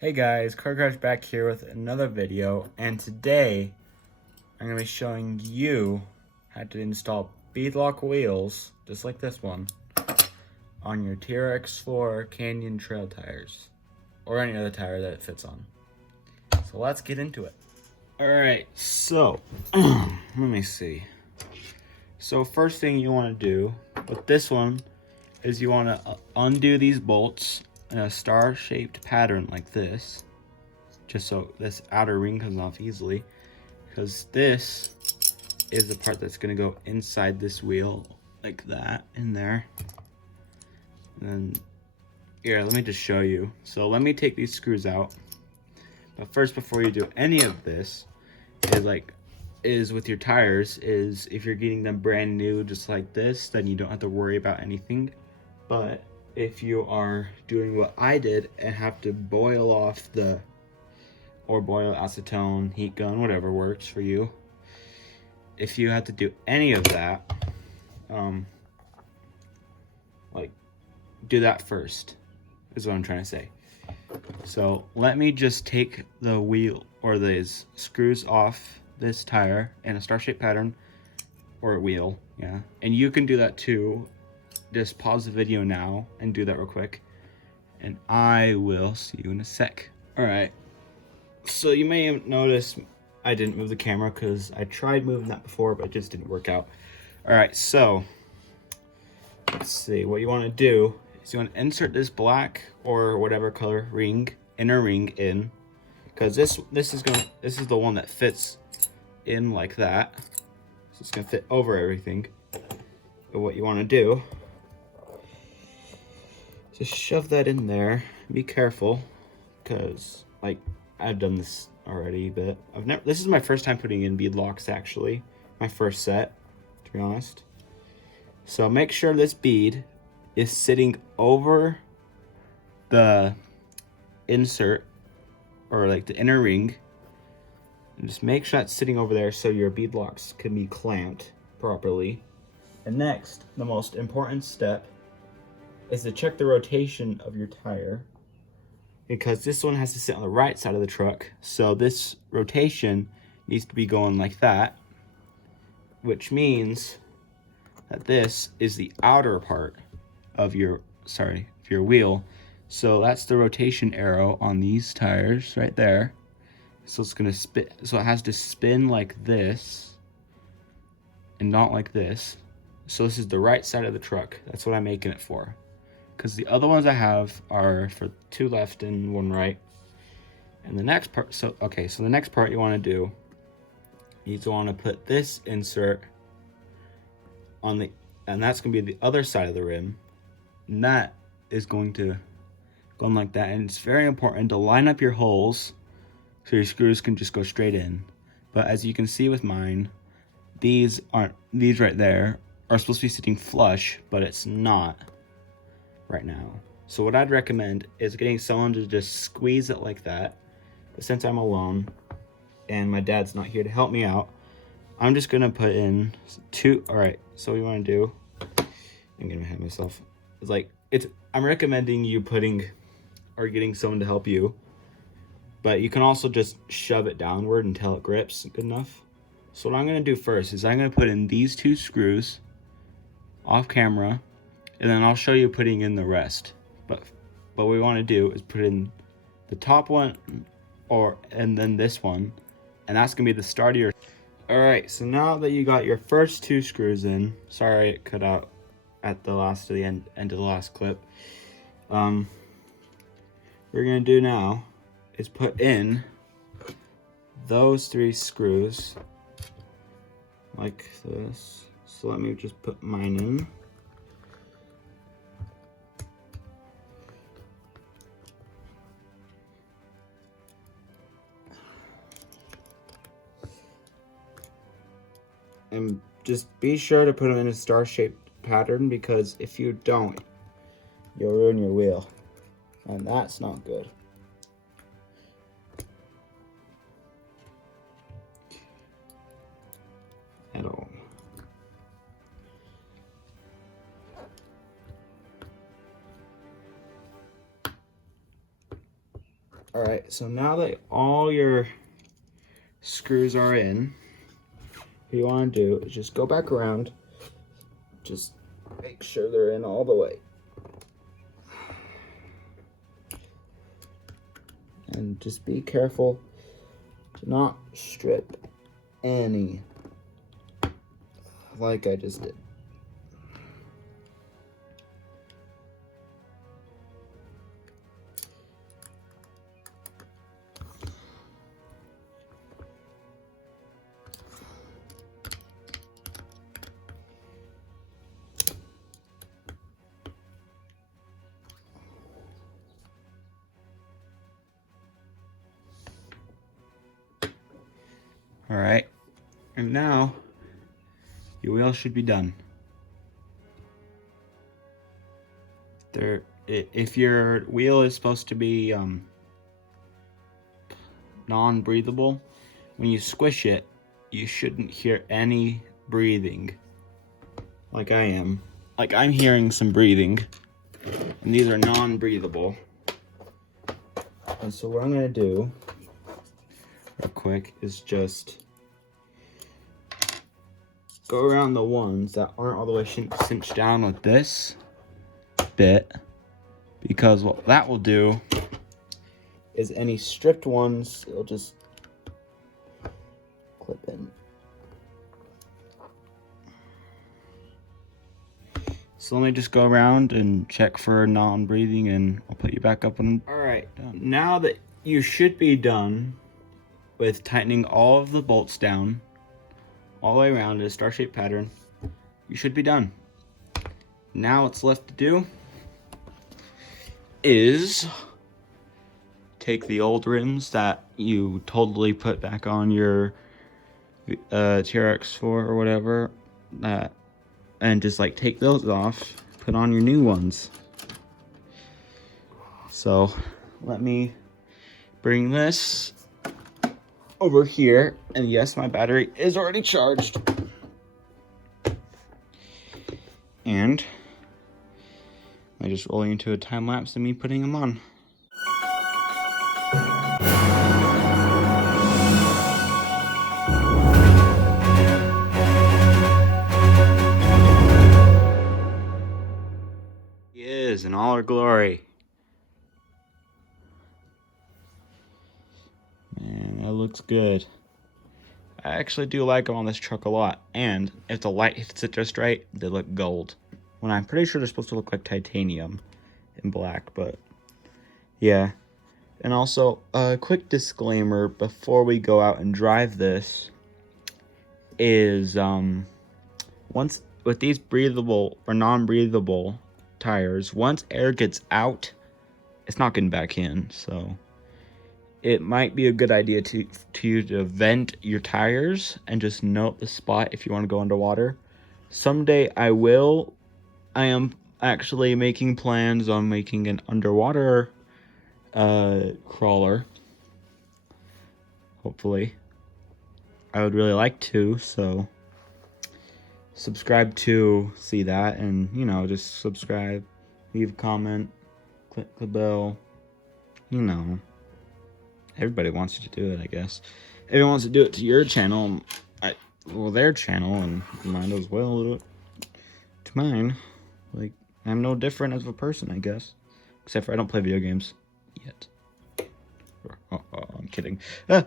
Hey guys, Car Crash back here with another video, and today I'm going to be showing you how to install bead lock wheels, just like this one, on your TRX4 Canyon trail tires, or any other tire that it fits on. So let's get into it. Alright, so, let me see. So first thing you want to do with this one is you want to undo these bolts in a star-shaped pattern like this, just so this outer ring comes off easily, because this is the part that's going to go inside this wheel like that in there. And then here, let me just show you. So let me take these screws out, but first, before you do any of this, is with your tires, is if you're getting them brand new just like this, then you don't have to worry about anything. But if you are doing what I did and have to boil off or boil acetone, heat gun, whatever works for you, if you have to do any of that, do that first, is what I'm trying to say. So let me just take the wheel or these screws off this tire in a star-shaped pattern, or wheel, yeah. And you can do that too. Just pause the video now and do that real quick, and I will see you in a sec. All right, so you may have noticed I didn't move the camera because I tried moving that before, but it just didn't work out. All right, so let's see. What you want to do is you want to insert this black or whatever color inner ring in, because this is the one that fits in like that. So it's gonna fit over everything. But what you want to do, just shove that in there. Be careful, because I've done this already, but this is my first time putting in bead locks, actually. My first set, to be honest. So make sure this bead is sitting over the insert, or like the inner ring. And just make sure it's sitting over there so your bead locks can be clamped properly. And next, the most important step is to check the rotation of your tire, because this one has to sit on the right side of the truck. So this rotation needs to be going like that, which means that this is the outer part of your wheel. So that's the rotation arrow on these tires right there. So it's gonna spin, so it has to spin like this and not like this. So this is the right side of the truck. That's what I'm making it for. Because the other ones I have are for 2 left and 1 right. And the next part, so the next part you want to do, you want to put this insert on and that's going to be the other side of the rim. And that is going to go in like that. And it's very important to line up your holes so your screws can just go straight in. But as you can see with mine, these right there are supposed to be sitting flush, but it's not right now. So what I'd recommend is getting someone to just squeeze it like that. But since I'm alone and my dad's not here to help me out, I'm just gonna put in 2. All right, so what you want to do, I'm gonna have myself, I'm recommending you getting someone to help you, but you can also just shove it downward until it grips good enough. So what I'm gonna do first is I'm gonna put in these 2 screws off camera, and then I'll show you putting in the rest. But what we want to do is put in the top one, and then this one, and that's gonna be the start of your. All right, so now that you got your first 2 screws in, sorry it cut out at the end of the last clip. What we're gonna do now is put in those 3 screws like this. So let me just put mine in. And just be sure to put them in a star-shaped pattern, because if you don't, you'll ruin your wheel, and that's not good at all. All right, so now that all your screws are in, what you want to do is just go back around, just make sure they're in all the way. And just be careful to not strip any, like I just did. All right, and now your wheel should be done. If your wheel is supposed to be non-breathable, when you squish it, you shouldn't hear any breathing. Like I am. Like I'm hearing some breathing, and these are non-breathable. And so what I'm gonna do real quick is just go around the ones that aren't all the way cinched down with this bit, because what that will do is any stripped ones, it'll just clip in. So let me just go around and check for non-breathing, and I'll put you back up on. All right, done. Now that you should be done with tightening all of the bolts down all the way around in a star-shaped pattern, you should be done. Now what's left to do is take the old rims that you totally put back on your TRX4 or whatever, and just like take those off, put on your new ones. So let me bring this over here, and yes, my battery is already charged. And I just rolling into a time lapse of me putting them on. He is in all her glory. Man, that looks good. I actually do like them on this truck a lot, and if the light hits it just right, they look gold. When I'm pretty sure they're supposed to look like titanium in black, but yeah. And also, a quick disclaimer before we go out and drive this is, once with these breathable or non-breathable tires, once air gets out, it's not getting back in, so it might be a good idea to vent your tires and just note the spot if you want to go underwater. Someday I will. I am actually making plans on making an underwater crawler. Hopefully. I would really like to, so subscribe to see that, and you know, just subscribe, leave a comment, click the bell, you know. Everybody wants you to do it, I guess. Everyone wants to do it to your channel, well, their channel, and might as well do it to mine. Like, I'm no different as a person, I guess. Except for I don't play video games yet. I'm kidding. Ah!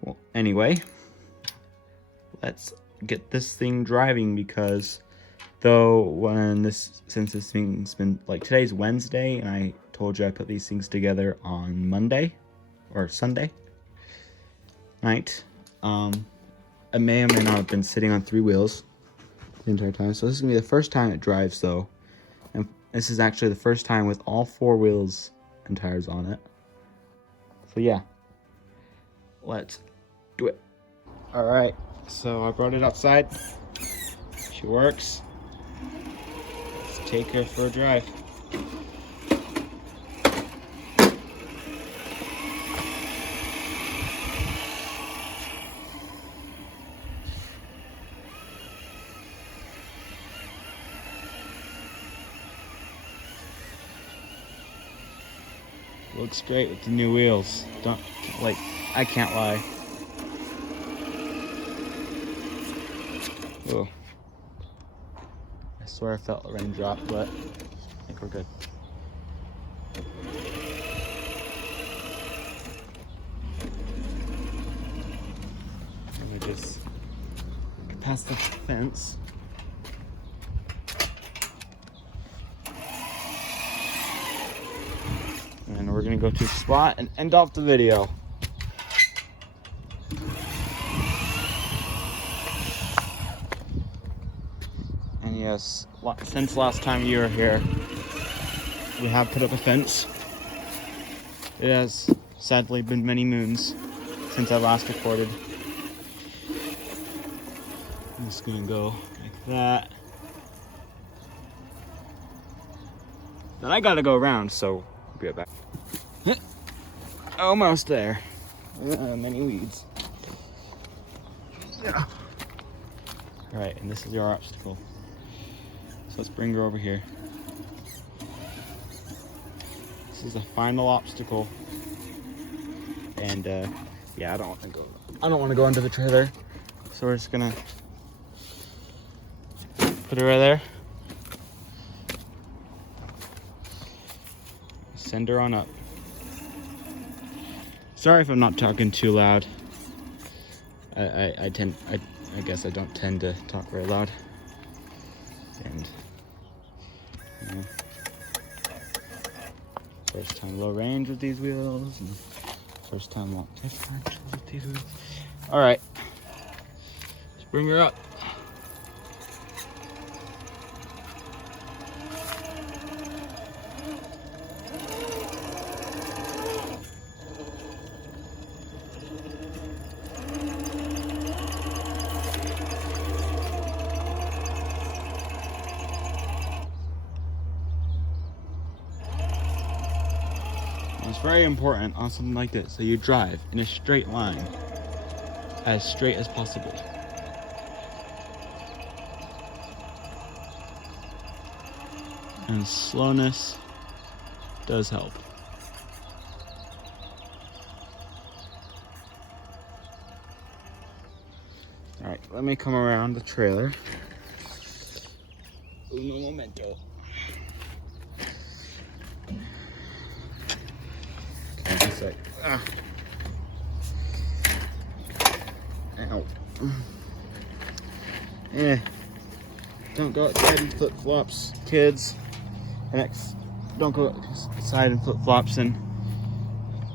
Well, anyway, let's get this thing driving, because since this thing's been, like, today's Wednesday, and I told you I put these things together on Monday or Sunday night. I may or may not have been sitting on 3 wheels the entire time. So this is gonna be the first time it drives, though, and this is actually the first time with all 4 wheels and tires on it. So yeah, let's do it. All right, so I brought it outside. She works. Let's take her for a drive. looks great with the new wheels. I can't lie. Oh, I swear I felt a raindrop, but I think we're good. Let me just get past the fence. And we're gonna go to a spot and end off the video. And yes, since last time you were here, we have put up a fence. It has sadly been many moons since I last recorded. I'm just gonna go like that. Then I gotta go around, so I'll be right back. Almost there. Many weeds. Yeah. Alright, and this is your obstacle. So let's bring her over here. This is the final obstacle. And yeah, I don't want to go into the trailer. So we're just gonna put it right there. Send her on up. Sorry if I'm not talking too loud. I guess I don't tend to talk very loud. And you know, first time low range with these wheels, and first time long differentials with these wheels. All right, let's bring her up. It's very important on something like this, so you drive in a straight line, as straight as possible. And slowness does help. All right, let me come around the trailer. Uno momento. Ah. Ow. Yeah. Don't go outside in flip-flops, kids. Don't go outside in flip-flops and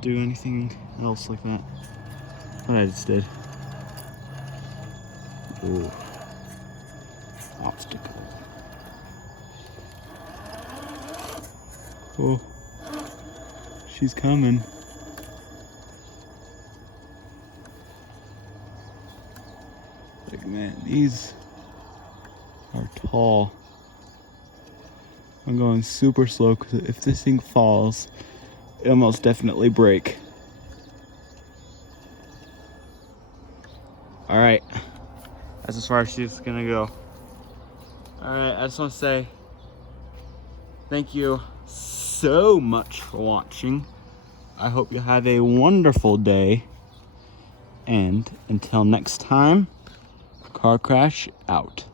do anything else like that. What I just did. Ooh. Obstacle. Oh. She's coming. Like, man, these are tall. I'm going super slow because if this thing falls, it'll most definitely break. All right, that's as far as she's gonna go. All right, I just want to say thank you so much for watching. I hope you have a wonderful day, and until next time, Car Crash out.